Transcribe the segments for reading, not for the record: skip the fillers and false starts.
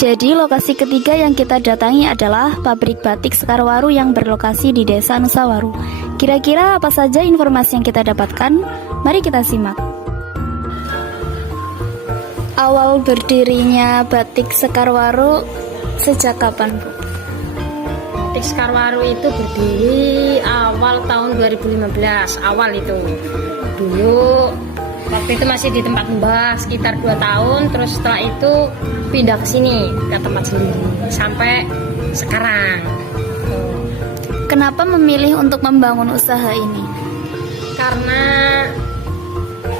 Jadi lokasi ketiga yang kita datangi adalah pabrik batik Sekarwaru yang berlokasi di Desa Nusawaru. Kira-kira apa saja informasi yang kita dapatkan? Mari kita simak. Awal berdirinya batik Sekarwaru sejak kapan, Bu? Batik Sekarwaru itu berdiri awal tahun 2015, awal itu. Dulu waktu itu masih di tempat Mbah sekitar 2 tahun, terus setelah itu pindah ke sini, ke tempat sendiri sampai sekarang. Kenapa memilih untuk membangun usaha ini? Karena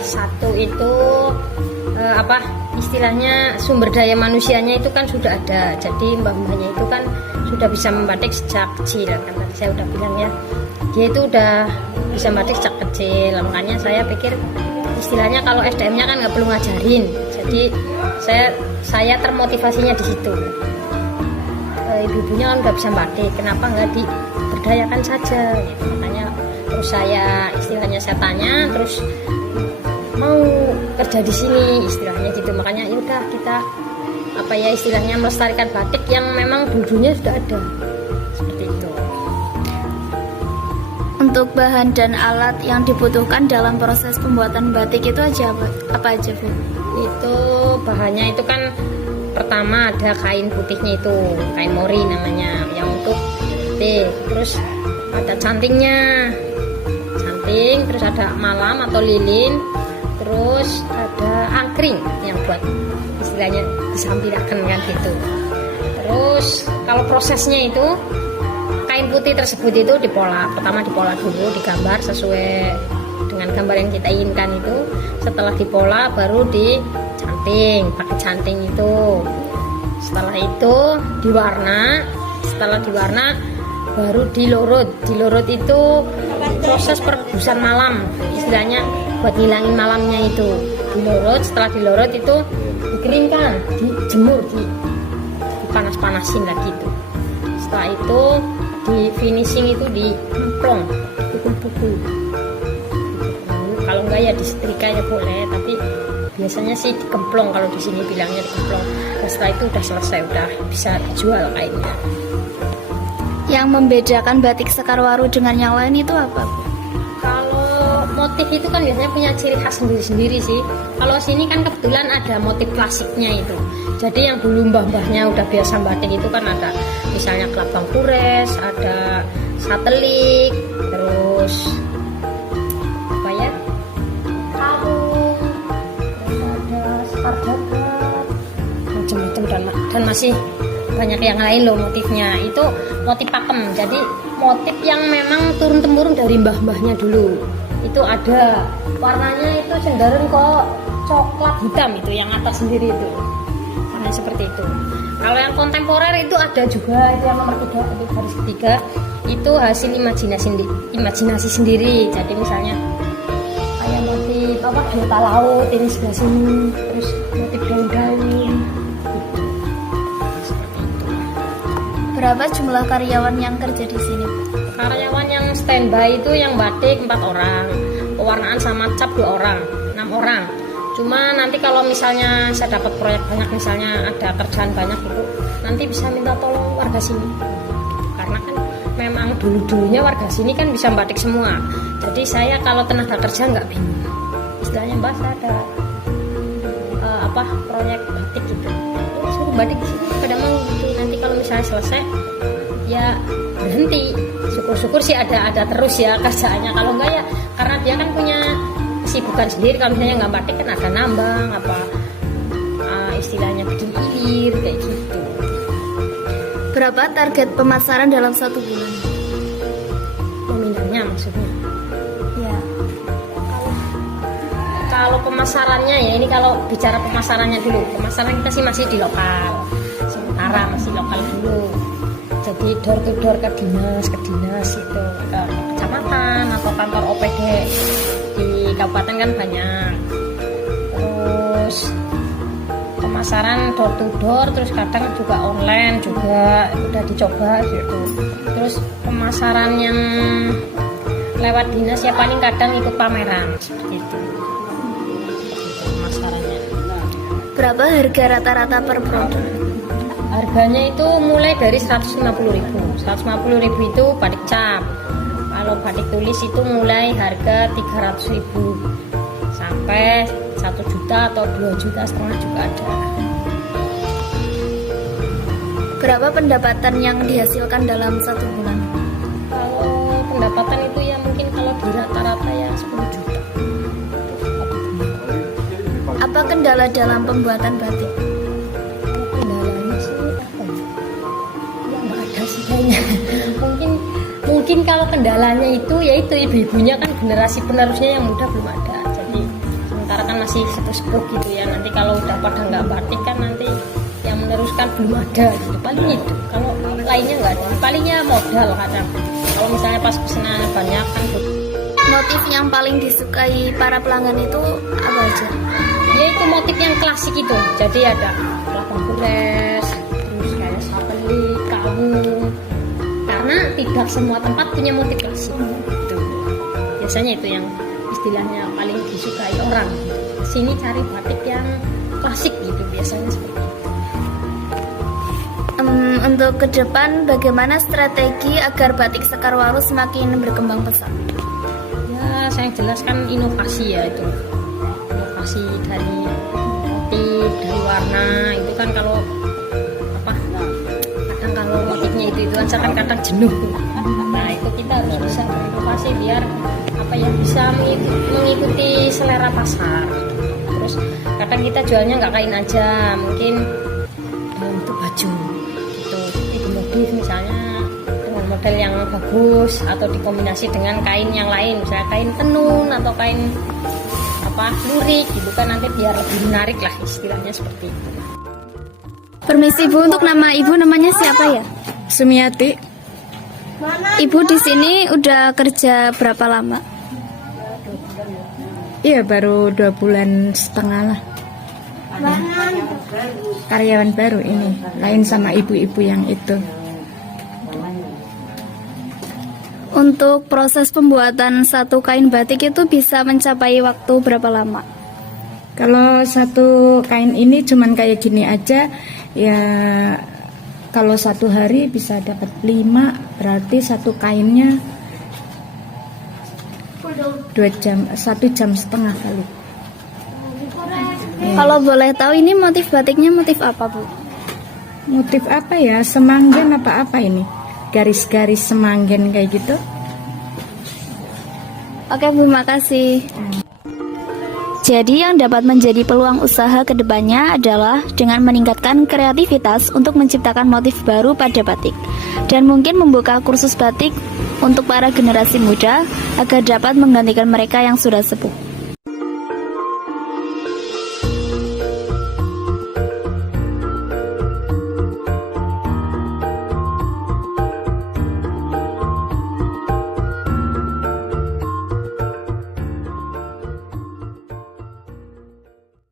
satu itu istilahnya sumber daya manusianya itu kan sudah ada. Jadi mbah-mbahnya itu kan sudah bisa membatik sejak kecil, kan tadi saya udah bilang ya. Dia itu udah bisa membatik sejak kecil, makanya saya pikir istilahnya kalau SDM-nya kan nggak perlu ngajarin. Jadi saya termotivasinya di situ. Ibu-ibunya kan nggak bisa batik, kenapa nggak diberdayakan saja? Gitu. Makanya terus saya tanya, terus mau kerja di sini istilahnya gitu. Makanya yaudah kita istilahnya melestarikan batik yang memang dulunya sudah ada, seperti itu. Untuk bahan dan alat yang dibutuhkan dalam proses pembuatan batik itu apa aja, Bu? Itu bahannya itu kan pertama ada kain putihnya, itu kain mori namanya, yang untuk batik. Terus ada canting, terus ada malam atau lilin, terus ada angkring yang buat istilahnya disampirakan kan gitu. Terus kalau prosesnya itu kain putih tersebut itu pertama dipola dulu, digambar sesuai dengan gambar yang kita inginkan itu. Setelah dipola baru pakai canting itu. Setelah itu diwarna baru dilorot itu proses perebusan malam, istilahnya buat ngilangin malamnya itu. Setelah dilorot itu dikeringkan, dijemur, dipanas-panasin lagi itu. Setelah itu di finishing itu dikemplong, dipukul-pukul. Kalau enggak ya disetrika ya boleh, tapi biasanya sih dikemplong, kalau di sini bilangnya dikemplong. Nah, setelah itu udah selesai, udah bisa dijual kainnya. Yang membedakan batik Sekarwaru dengan yang lain itu apa, Bu? Kalau motif itu kan biasanya punya ciri khas sendiri-sendiri sih. Kalau sini kan kebetulan ada motif klasiknya itu. Jadi yang dulu mbah-mbahnya udah biasa batik itu kan ada misalnya kelabang kures, ada satelik, terus kalung, terus ada spardaka, macam-macam dan masih banyak yang lain loh motifnya. Itu motif pakem, jadi motif yang memang turun-temurun dari mbah-mbahnya dulu. Itu ada warnanya itu cenderung kok coklat hitam, itu yang atas sendiri itu. Nah, seperti itu. Kalau yang kontemporer itu ada juga, itu yang nomor 3, baris ketiga, itu hasil imajinasi sendiri. Jadi misalnya kayak motif biota laut ini sebelah sini, terus motif daun-daun. Berapa jumlah karyawan yang kerja di sini, Bu? Karyawan yang standby itu yang batik 4 orang, pewarnaan sama cap 2 orang, 6 orang. Cuma nanti kalau misalnya saya dapat proyek banyak, misalnya ada kerjaan banyak gitu, nanti bisa minta tolong warga sini. Karena kan memang dulunya warga sini kan bisa batik semua. Jadi saya kalau tenaga kerja nggak bingung. Istilahnya Mbak, saya ada proyek batik gitu, suruh batik di sini pada mau gitu. Nanti kalau misalnya selesai ya berhenti. Syukur-syukur sih ada terus ya kerjaannya. Kalau enggak ya karena dia kan punya kesibukan sendiri. Kalau misalnya nggak batik kan ada nambang istilahnya bikin ilir kayak gitu. Berapa target pemasaran dalam 1 bulan? Nominalnya maksudnya? Ya. Kalau pemasarannya ya, ini kalau bicara pemasarannya dulu. Pemasaran kita sih masih di lokal. Sementara masih lokal dulu. Jadi door to door ke dinas itu, ke kecamatan atau kantor OPD di kabupaten kan banyak. Terus pemasaran door to door, terus kadang juga online juga udah dicoba gitu. Terus pemasaran yang lewat dinas ya paling kadang ikut pameran seperti itu. Pemasarannya. Berapa harga rata-rata per produk? Harganya itu mulai dari 150.000. 150.000 itu batik cap. Kalau batik tulis itu mulai harga 300.000 sampai 1 juta atau 2,5 juta juga ada. Berapa pendapatan yang dihasilkan dalam 1 bulan? Kalau pendapatan itu ya mungkin kalau di rata-rata ya 10 juta. Apa kendala dalam pembuatan batik? Kendalanya sih apa ya? Ya nggak ada sih kayaknya. mungkin kalau kendalanya itu yaitu ibu-ibunya kan generasi penerusnya yang muda belum ada. Jadi sementara kan masih sepuh-sepuh gitu ya. Nanti kalau udah pada nggak batik kan nanti yang meneruskan belum ada gitu. Paling itu. Kalau lainnya nggak ada. Palingnya modal kadang. Kalau misalnya pas pesanan banyak kan. Motif yang paling disukai para pelanggan itu apa aja? Ya itu motif yang klasik itu. Jadi ada kelapa gores, terus kayak sapelik, kalung. Karena tidak semua tempat punya motif klasik. Gitu. Biasanya itu yang istilahnya paling disukai orang. Sini cari batik yang klasik gitu biasanya seperti itu. Untuk ke depan, bagaimana strategi agar batik Sekarwaru semakin berkembang pesat? Ya, saya jelaskan inovasi ya itu. Inovasi dari motif, dari warna itu kan kalau apa? Kadang kalau motifnya itu aja kan kadang jenuh. Nah, itu kita harus bisa berinovasi biar apa ya bisa mengikuti selera pasar. Terus kadang kita jualnya nggak kain aja, mungkin untuk baju. Motif misalnya dengan model yang bagus atau dikombinasi dengan kain yang lain, misalnya kain tenun atau kain apa lurik gitu kan, nanti biar lebih menarik lah istilahnya seperti itu. Permisi Bu, untuk nama Ibu namanya siapa ya? Sumiati. Ibu di sini udah kerja berapa lama? Iya, baru 2,5 bulan lah. Karyawan baru ini, lain sama ibu-ibu yang itu. Untuk proses pembuatan satu kain batik itu bisa mencapai waktu berapa lama? Kalau satu kain ini cuman kayak gini aja, ya kalau 1 hari bisa dapat 5, berarti satu kainnya 2 jam, 1,5 jam kali. Kalau boleh tahu ini motif batiknya motif apa Bu? Motif apa ya? Semanggen apa ini? Garis-garis semanggen kayak gitu. Oke Bu, makasih. Jadi yang dapat menjadi peluang usaha kedepannya adalah dengan meningkatkan kreativitas untuk menciptakan motif baru pada batik, dan mungkin membuka kursus batik untuk para generasi muda agar dapat menggantikan mereka yang sudah sepuh.